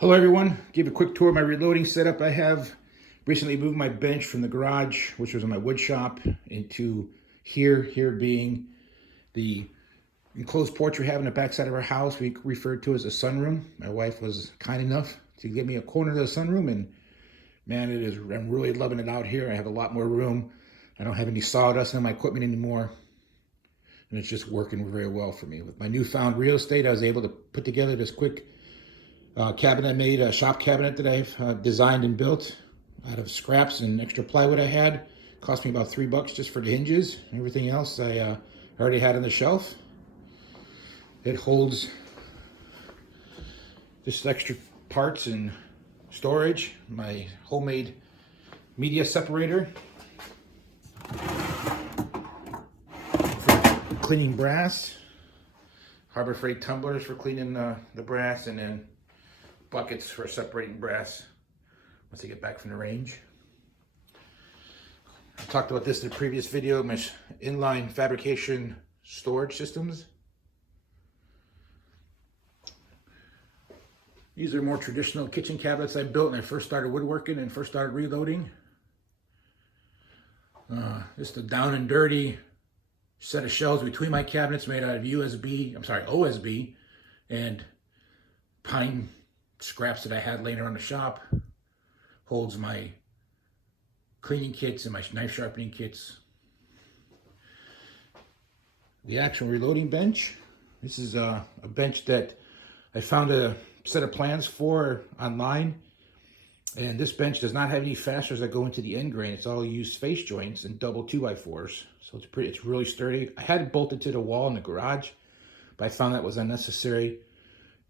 Hello everyone, give a quick tour of my reloading setup. I have recently moved my bench from the garage, which was in my wood shop, into here being the enclosed porch we have in the backside of our house. We referred to as a sunroom. My wife was kind enough to give me a corner of the sunroom, and man, I'm really loving it out here. I have a lot more room. I don't have any sawdust in my equipment anymore, and it's just working very well for me. With my newfound real estate, I was able to put together this quick cabinet I made, a shop cabinet that I've designed and built out of scraps and extra plywood I had. Cost me about $3 just for the hinges. Everything else I already had on the shelf. It holds just extra parts and storage. My homemade media separator for cleaning brass. Harbor Freight tumblers for cleaning the brass, and then buckets for separating brass once I get back from the range. I talked about this in the previous video, my inline fabrication storage systems. These are more traditional kitchen cabinets I built when I first started woodworking and first started reloading. Just a down and dirty set of shelves between my cabinets made out of OSB and pine scraps that I had laying around the shop. Holds my cleaning kits and my knife sharpening kits. The actual reloading bench. This is a bench that I found a set of plans for online, and this bench does not have any fasteners that go into the end grain. It's all used face joints and double 2x4s, so it's really sturdy. I had it bolted to the wall in the garage, but I found that was unnecessary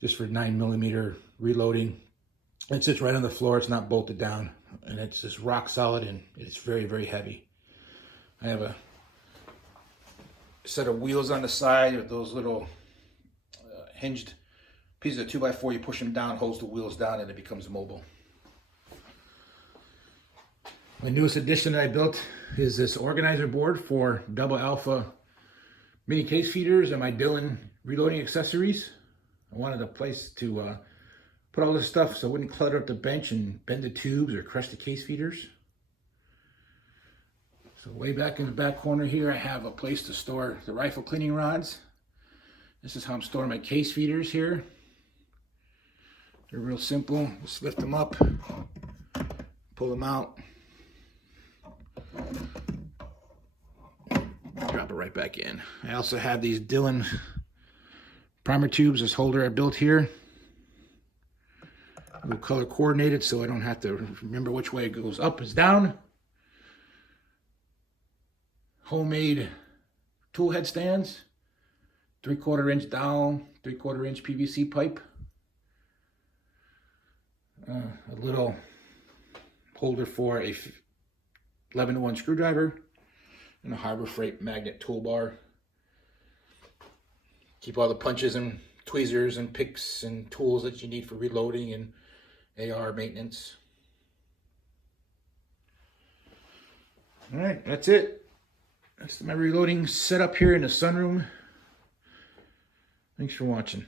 just for 9mm reloading. It sits right on the floor. It's not bolted down, and it's just rock solid, and it's very, very heavy. I have a set of wheels on the side with those little hinged pieces of 2x4. You push them down, holds the wheels down, and it becomes mobile. My newest addition that I built is this organizer board for DoubleAlpha Mini Case Feeders and my Dillon reloading accessories. I wanted a place to put all this stuff so it wouldn't clutter up the bench and bend the tubes or crush the case feeders. So way back in the back corner here, I have a place to store the rifle cleaning rods. This is how I'm storing my case feeders here. They're real simple. Just lift them up, pull them out, drop it right back in. I also have these Dillon primer tubes, this holder I built here. A little color coordinated so I don't have to remember which way it goes. Up is down. Homemade tool head stands. 3/4 inch dowel, 3/4 inch PVC pipe. A little holder for a 11-to-1 screwdriver. And a Harbor Freight magnet toolbar. Keep all the punches and tweezers and picks and tools that you need for reloading and AR maintenance. All right, that's it. That's my reloading setup here in the sunroom. Thanks for watching.